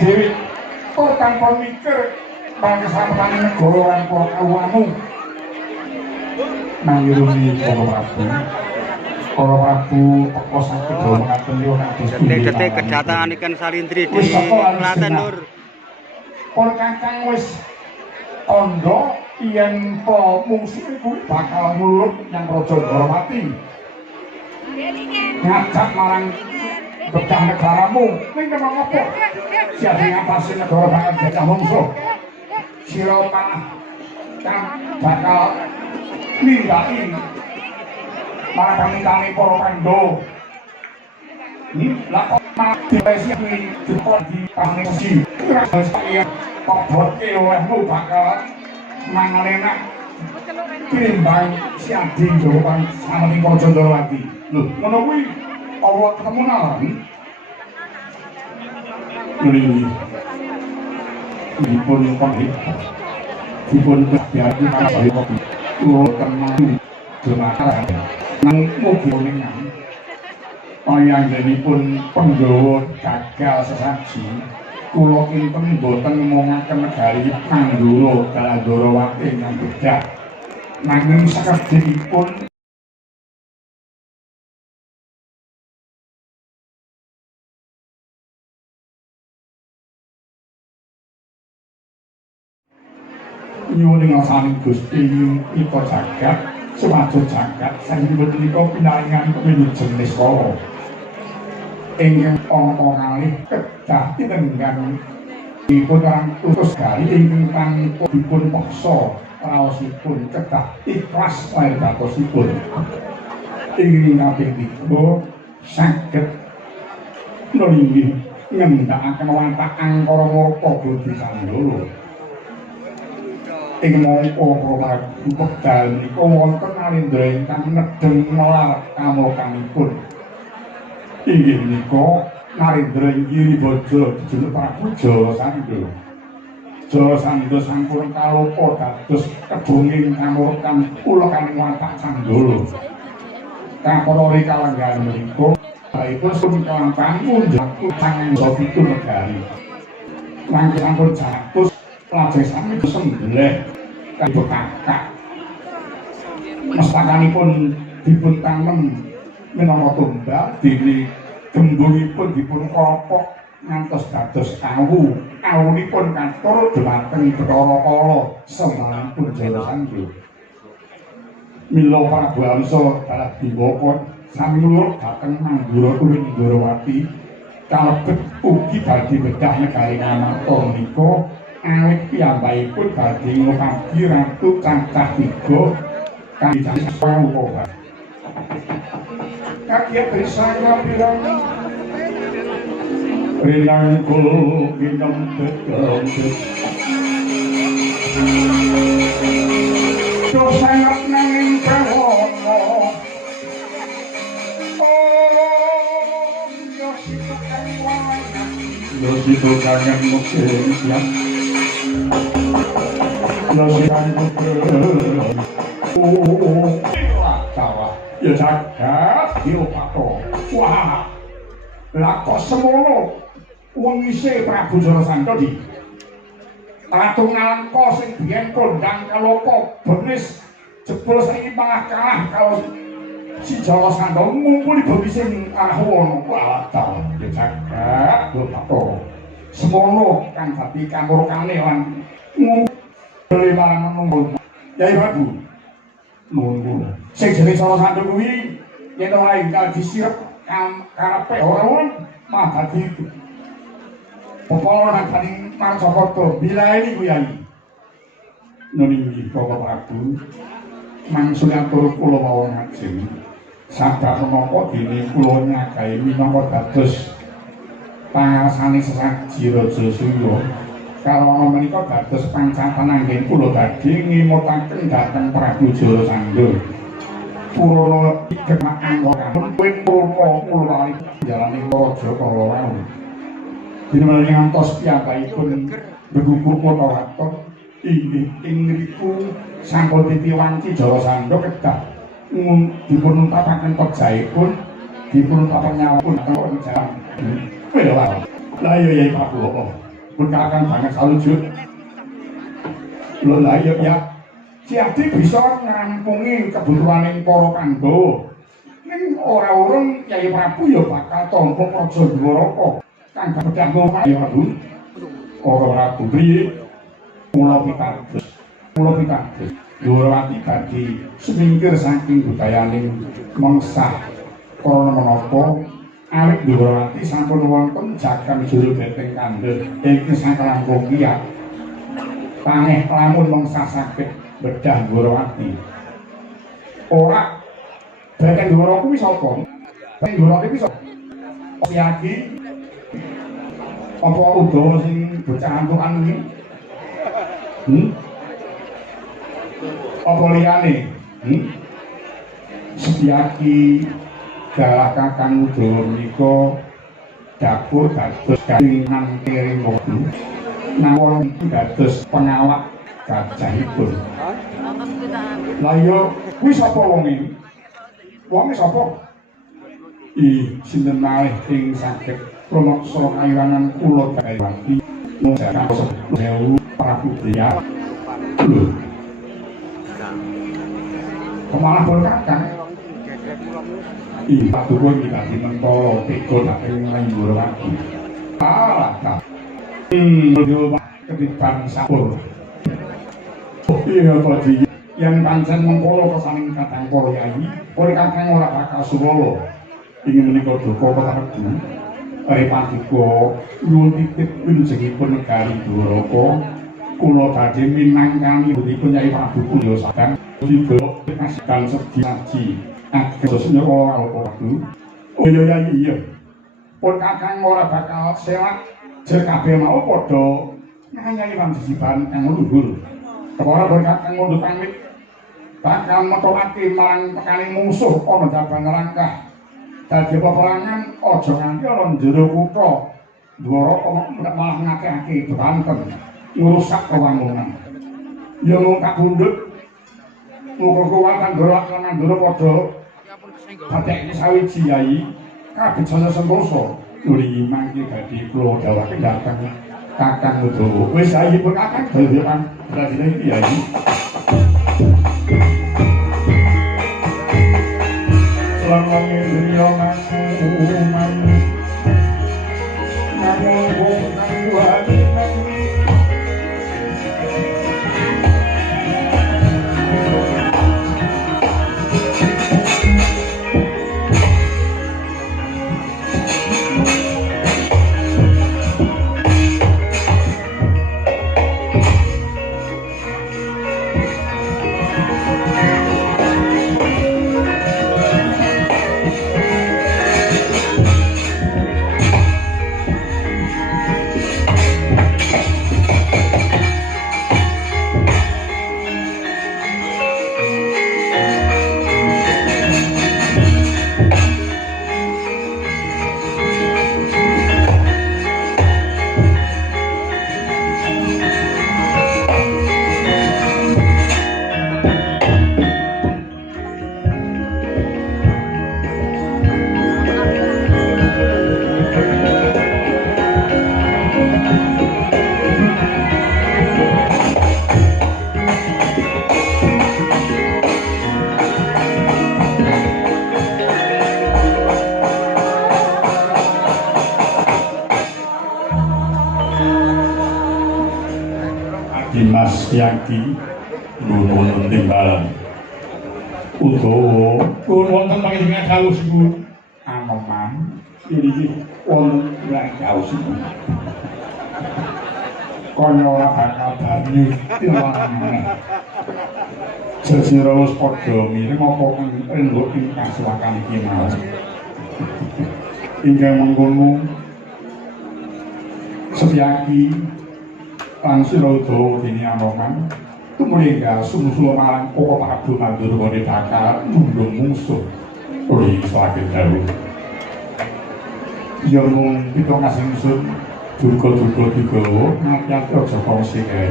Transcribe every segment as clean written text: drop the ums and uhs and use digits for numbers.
dewi kok tanpa mikir pangkesan-pangkesan negara lan kawanu nangiruni para Prabu teko sakit do mengaten yo detik-detik kedatangan ikan salindri di Klaten Lur. Pon Kakang wis tandha yen po mungsuhe kuwi bakal mulut yang Raja Ndarawati. Ngajak marang bedah negaramu ning kemang apa? Siap ngatasi negara bakal gajah mungsuh. Sira malah kan bakal nindaki para pamintane para Pandhawa. Lah kok mati wis iki dipon di panesi. Saya kok boke olehmu bakal manganenak timbang si Adi Jawaban sama ning Raja Ndarawati. Lho, ngono kuwi Allah ketemu nalan. Nuli. Dipun pamit. Dipun biarkan para kopi. Kulo tenang jemaah nang mugi menengan. Payanggenipun Pandhawa gagal sesaji. Kula kinten boten ngomongaken negari Pandhawa Ndarawati ingkang bedah. Nanging sakedhipun nyuwun ngasani Gusti kita jagat supados jagat sanjipun menika pinaringan wilujeng nistara ingkang angka kalih kedah tinenggan dipun utus gari ingkang dipun paksa raosipun kedah ikhlas lair batosipun ingkang kaping 3 saged nulungi ngendhakaken watak angkara murka Bodhi Sandoro. Ing mangka wekdal menika wonten Narendra ingkang nedheng melar kamurkanipun. Inggih menika Narendra Giribaja dijeneng Prabu Jarasandha. Jarasandha sampun kaloka dados kedunging kamurkan ulekaning watak Sandoro. Kapolri kalenggan menika baikipun sumkampang munjak utang pitu negari. Langkung sampun jatuh lajeng sami sembelih kanggo kakak. Mestakanipun dipun tangen minangka tumbal dene gembungipun dipun kropok ngantos dados awu. Awunipun katur dhumateng Bathara Kala semalipun Jarasandha. Mila Prabu Amsa dalah diwaka sami mulur dhateng Mandura Tuwin Ndarawati kalebet ugi dadi bedah negari Ngamarta menika awit piyambakipun badhe ngupadi ratu cacah 3 kanthi pawuh. Kakiya trisaya pirang rinangkul minam tegang dosangat nanging prawana Yositu kangen mungkin siap ya jagat Diopatro. Wah, lah kok semono wengise Prabu Jarasandha di Ratu Nalengka sing biyen kondang kaloka benis jebul saiki malah kalah kalau si Jarasandha ngumpuli benis sing ahwono. Wah, ya jagat Diopatro. Semono kang dadi kamurkane lan ngumpuli marang nunggu Yai Prabu nunggu sing jeneng Jarasandha kuwi yen ora ingkang disirep karepe ora mah dadi pepolo nang kaning Marcapada bilaeni kuwi Yai. Nuninggi Bapak Prabu mangsul atur kula mawon ngajeng sabda menapa dene kula nyagahi minangka dados pangarsane sesaji Raja Surya. Kalana menika dados pancatan anggen kula badhe ngimutaken dhateng Prabu Jarasandha. Purana gemak angkaraipun kuwi purna kula jalane Raja Kala. Dina ngantos piyambakipun begugur kota waton inggih ing ngriku sampun titiwanci Jarasandha kedah dipun untapaken pejaipun dipun untapaken nyawapun kawon jalan. Lah iya Yai Prabu apa? berkakan banget salujud. Lho lah ya. Jadi bisa ngampungi kebutuhaning para Pandhawa. Ning ora urung Kyai Prabu ya bakal tampa praja Dwaraka kang pedhang ya Prabu. Ora Prabu priye? Mula pitados. Dwarawati badhe semingkir saking budayaning mengsah krana menapa awit Dwarawati sampun wonten jagang juru beteng kandel ing sakelangkung kiyat. Paneh lamun mengsah saged bedah Dwarawati. Ora beteng Dwarawati kuwi sapa? Beteng Dwarawati kuwi sapa? Siagi apa Udawa sing bocah antukan iki? Apa liyane? Setyaki galah Kakang Udawa menika dapur dados kalingan kiring wektu. Nawon dados pengawak gajahipun. Lah yo kuwi sapa wong iki? Wong sapa? Sinten malih ing saged promoksa kailangan kula Dwarawati jaran sewu Prabu Dewa. Kemalah pun Kakang. Patuwun kita dimentara tega saking Dwarawati. Alah ta. Ketiban sapur. Iya Pak yang pancen mengkolo kesaning Kakang para yai, ora Kakang ora bakal suwala. Ingin menika duka Prabu. Paduka nyuwun titip winjengipun negari Dwaraka. Kula badhe minangkani putipun Kyai Prabu Kundya Sadang didok kasihan sedi-sedi. Ageng ora Prabu. Oh iya iya. Pun Kakang ora bakal selat jer kabeh mau padha nyanyi panjesiban kang luhur. Kepara pun Kakang mundhut pamit bakal metokake marang pekaning musuh ana jabang rangkah. Dadi peperangan aja nganti ana jero kutha Dwaraka malah ngakeh-akeh beranten ngrusak kewangunan. Ya mung kapundhut muga kuwatan Dwaraka lan Mandura padha dadekne sawiji yai kabeh sentosa. Nuli mangke badhe kula dawuhake dhateng Kakang Udawa. Wis ayipun Kakang dalem dadine iki yai. Selamat dunia nakuman namun nangguani Dimas Yaki nuwun timbalan Udawa pun wonten panjenengan kawuhipun Anoman iki wonten kawuhipun kaya ora bakal banyu tilanane jejera wis padha mireng apa entuk ing kasuwakan iki mau ingkang mengkono Setyaki lan Udawa dene Anoman tumrenggal sumusul marang Para Prabu Mandura badhe bakal nundung mungsuh ing saged dawuh ya mung kita ngasingsun duga-duga digawa ngati-ati aja kongsi kae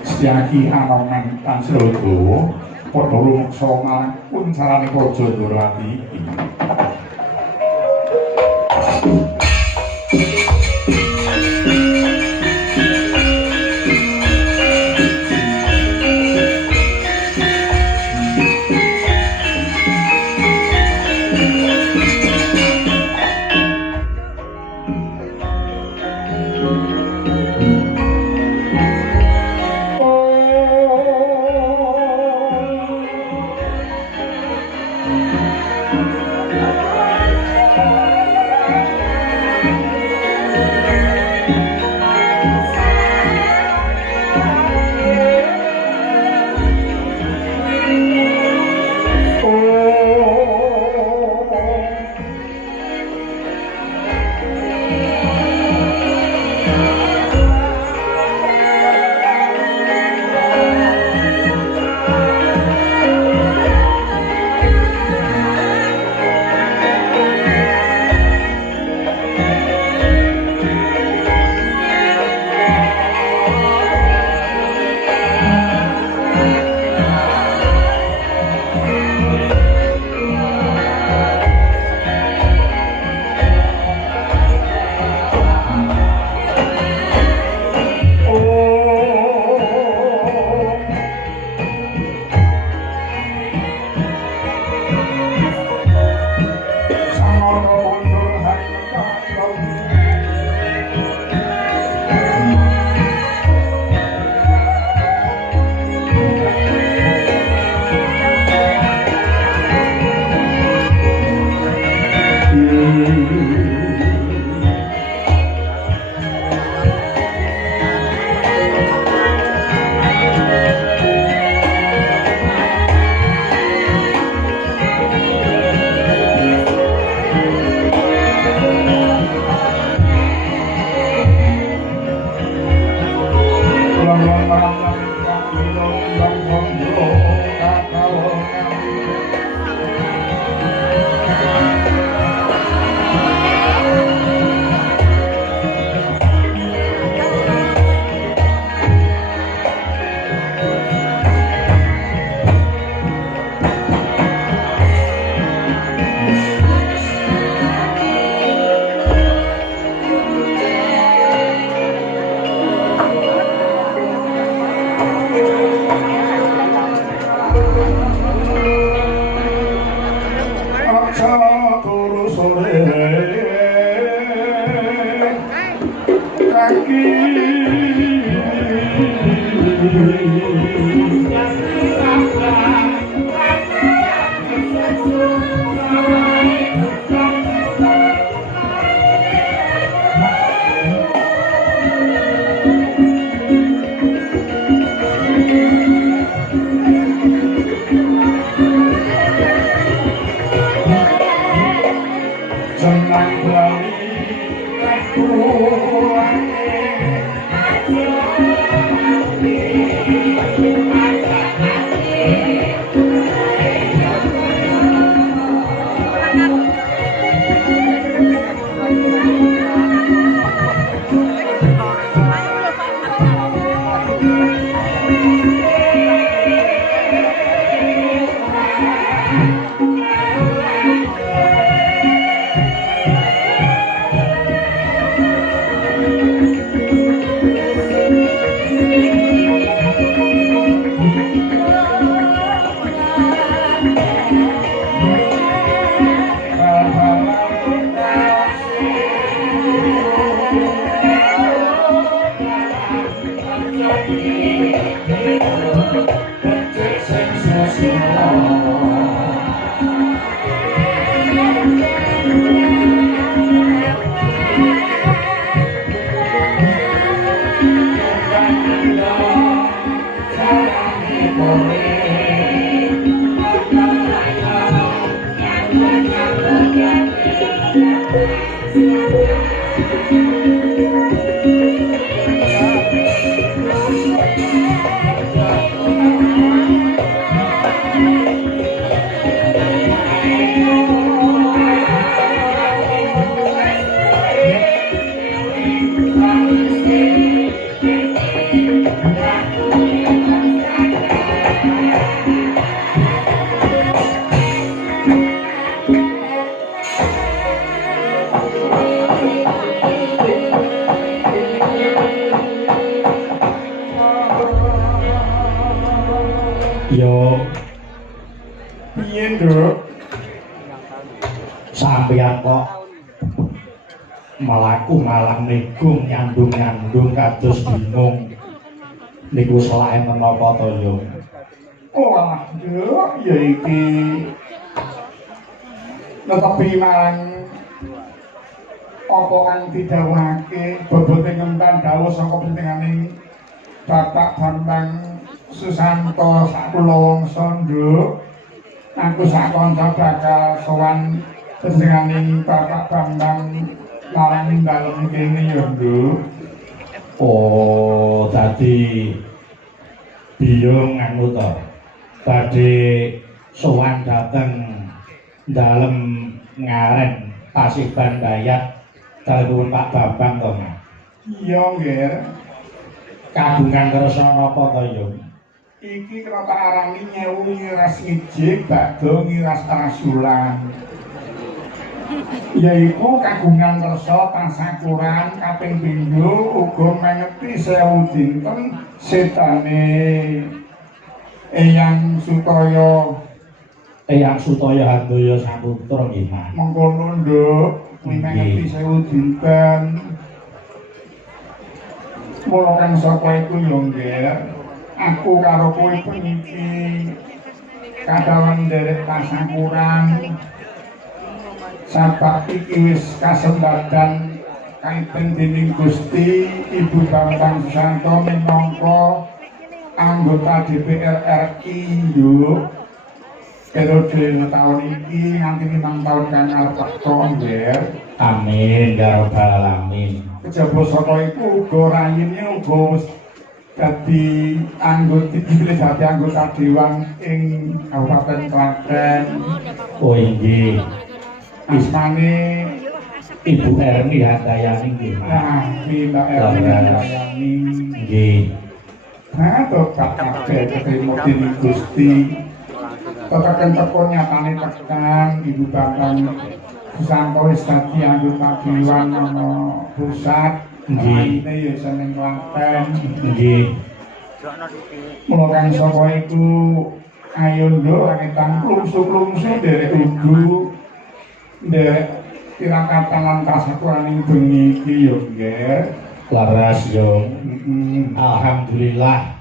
Setyaki Anoman lan Udawa padha rumeksa marang puncaraning Praja Dwarawati iki. turu sore kaki yo piye nduk sampeyan kok melaku malang negung nyandung kados bingung niku selae menapa to yo oh alah nduk ya iki netepi marang apa kang didhawuhake bobote ngemban dawuh saka pentinganing Bapak Bambang Susanto sakula wangsa nduk aku sak kanca bakal sowan pentinganing Bapak Bambang marang dalem kene ya nduk oh dadi biyung anu to badhe sowan dhateng dalem ngaren Pasiban Dayat dalem Pak Bambang to Mas iya nggih kagungan kersa napa to yo iki kena tak arani nyewu ngiras ijik bakdo ngiras rasulan yaiku kagungan kersa tasakuran kaping pindho uga mengeti 1000 dinten setane Eyang Sutaya Handoyo Saputra nggih Mas mengkono nduk kuwi mengeti 1000 dinten mula kang saka iku yo nggih aku karo kowe puniki kadawan nderek tasakuran sabab iki wis kasembadan kaiten dening Gusti Ibu Bambang Susanto minangka anggota DPR RI yo periode tahun iki nganti 5 tahun kang alpakto nggih amin ya rabbal alamin kejaba saka iku uga rayine uga wis dadi anggota dewan ing Kabupaten Klaten oh inggih asmane Ibu Erni Handayani nggih nah Mbak Erni Handayani nggih nah tokat kabeh ketrimo dening Gusti tetaken teko nyatane tekan Ibu Bambang Susanto wis dadi anggota dewan ana pusat nggih ya seneng Klaten nggih mula kang saka iku ayo nduk angetan klungsu-klungsu derek udu nderek tirakatan lan tasaturaning bengi iki yo nggih. Laras yo. Alhamdulillah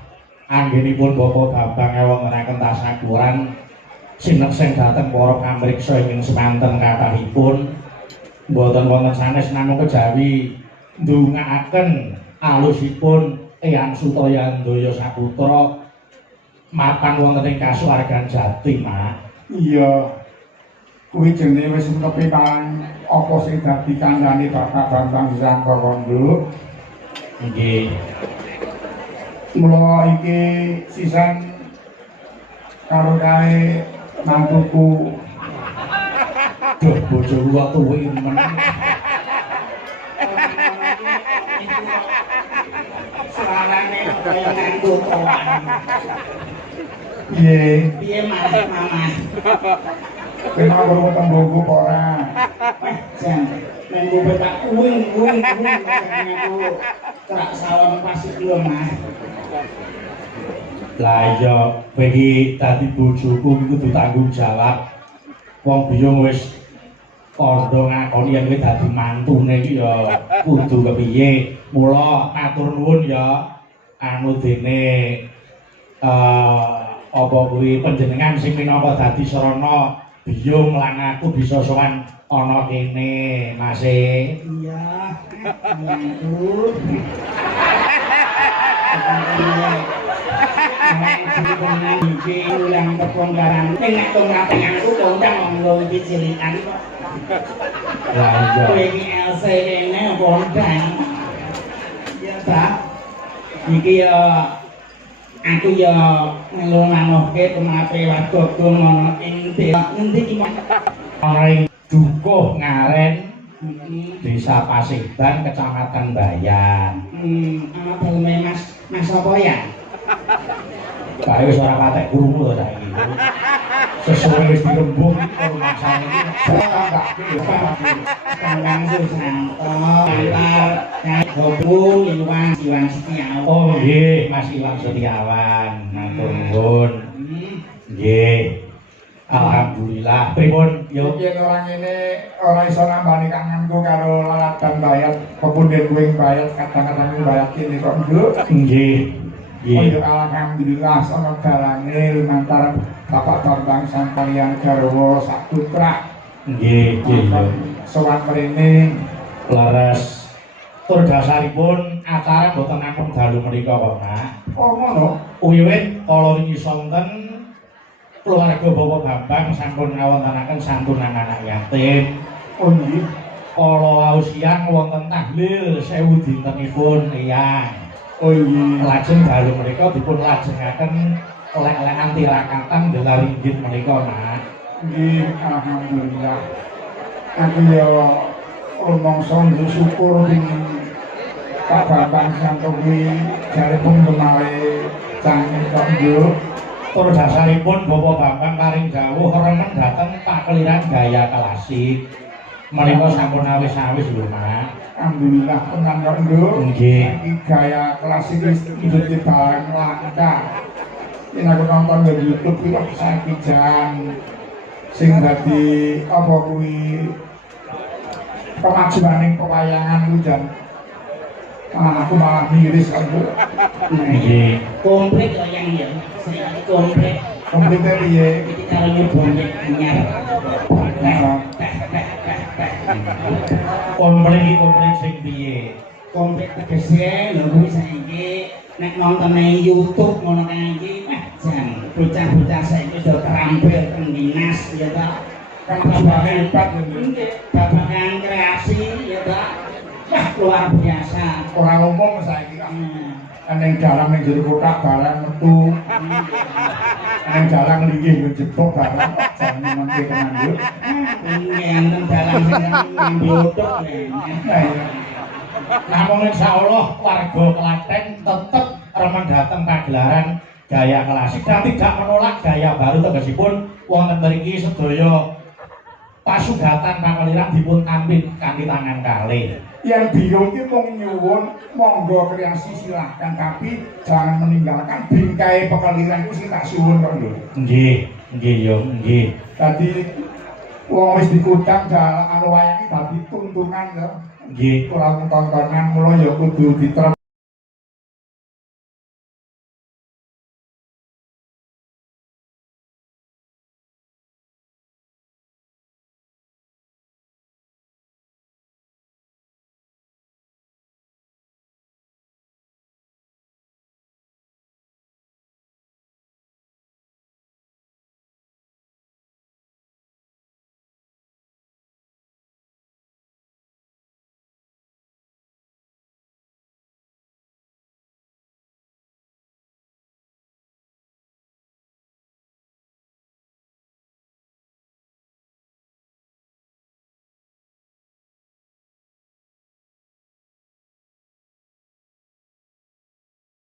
anggenipun Bapak Bambang ngewontenaken tasyakuran sinekseng dhateng para pamriksa ingkang semanten kathahipun mboten wonten sanes namung kejawi ndongaaken alusipun Eyang Sutayandaya Saputra mapan wonten ing kasuwargan Jati, Mak. Iya. Kuwi jenenge wis nepi paling apa sing dadi kandhane Bapak Bambang Sangkara, Nduk. Nggih. Mula iki sisan karo kae mantuku. Duh, bojoku kok tuwek men. Suarane kaya nganggo toan. Piye? Piye Mama? Kena karo tembungku ora. Jan, mengko petak uwing aku terak salon pasik lho, Mas. Lah iya, kowe iki dadi bojoku kudu tanggung jawab. Wong biyung wis kandha ngakoni yen kowe dadi mantune iki ya kudu kepiye. Mula matur nuwun ya anu dene apa kuwi panjenengan sing minangka dadi sarana biyung lan aku bisa sowan ana kene, Mas. Iya. Matur. Iki ulang keponggaran ning nek tengah-tengahku kondang monggo iki cilikan kok. Lah iya. Kowe iki Elsa kene kondang. Ya ta. Iki ya aku ya ngelungan-oke kemape wagogo ngono ing endi iki ana ing Dukuh Ngaren Desa Paseban Kecamatan Bayan. ana daleme Mas apa ya? Kae wis ora patek krungu to saiki. Sesuai wis dirembug karo maksane iki. Kandang Susanto, antar Kang Gobung, Iwan Setiawan. Oh nggih, Mas Iwan Setiawan. Matur nuwun. Nggih. Alhamdulillah. Pripun? Yo Yen ora ngene ora iso nambani kangenku karo laladan bayat kepunden wing bayat kadang-kadang bayat kene kok, Nduk. nggih. Nggih. Nggih. Alhamdulillah sono dalange lumantar Bapak Bambang Sangkalian Garwa Saputra. Nggih, nggih. Sowan mrene Laras tur dasaripun acara boten namung dalu menika kok, Mak. oh ngono. Wiwit kala wingi sonten keluarga Bapak Bambang sampun ngawontenaken santunan anak yatim. Oh nggih. Kala wau siang wonten tahlil 1000 dintenipun Eyang. Oh nggih. Lajeng dalu menika dipun lajengaken lek-lekan tirakatan gelar ringgit menika, Mak. Nggih, alhamdulillah. Aku ya rumangsa syukur ing Pak Bambang Santowi jare penggemare cangkem kok Nduk. Tur dasaripun Bapak Bambang paring dawuh remen dhateng pakeliran gaya klasik. Menika sampun awis-awis lho, Mak. Alhamdulillah tenan kok Nduk. Nggih. Iki gaya klasik wis dadi barang langka. Yen aku nonton di YouTube iki kok saiki jan sing dadi apa kuwi kemajuaning pewayangan ku jan aku malah miris kok Nduk. Nggih. Komplit wayang ya. Saiki komplit. Komplite piye? Iki karo nyobone anyar. Nah, Komplit sing piye? Komplit tegese lho kuwi saiki nek nonton nang YouTube ngono kae iki jan bocah-bocah saiki sudah terampil teng dinas ya ta. kan tambah hebat ya, Nduk. Nggih, babagan kreasi ya ta. Wah, luar biasa. Ora umum saiki kan. Hmm. Ning dalam ning jero kotak barang metu. Ning dalang linggih njebok barang jane mengke tenan Nduk. Nggih, enten dalang sing ngambil Nah, iya. Namun insyaallah warga Klaten tetep remen dateng pagelaran gaya klasik dan tidak menolak gaya baru tegesipun wonten mriki sedaya pasugatan pangaliran dipun tambit kanthi tangan kalih. Yang bingung ki mung nyuwun monggo kreasi silahkan tapi jangan meninggalkan bingkai pekaliran itu sih tak suwun kok lho. Nggih, nggih yo, nggih. Tadi wong wis dikutang jalan anu wayang iki dadi tuntunan ya. Nggih. Ora mung tontonan mula ya kudu diterap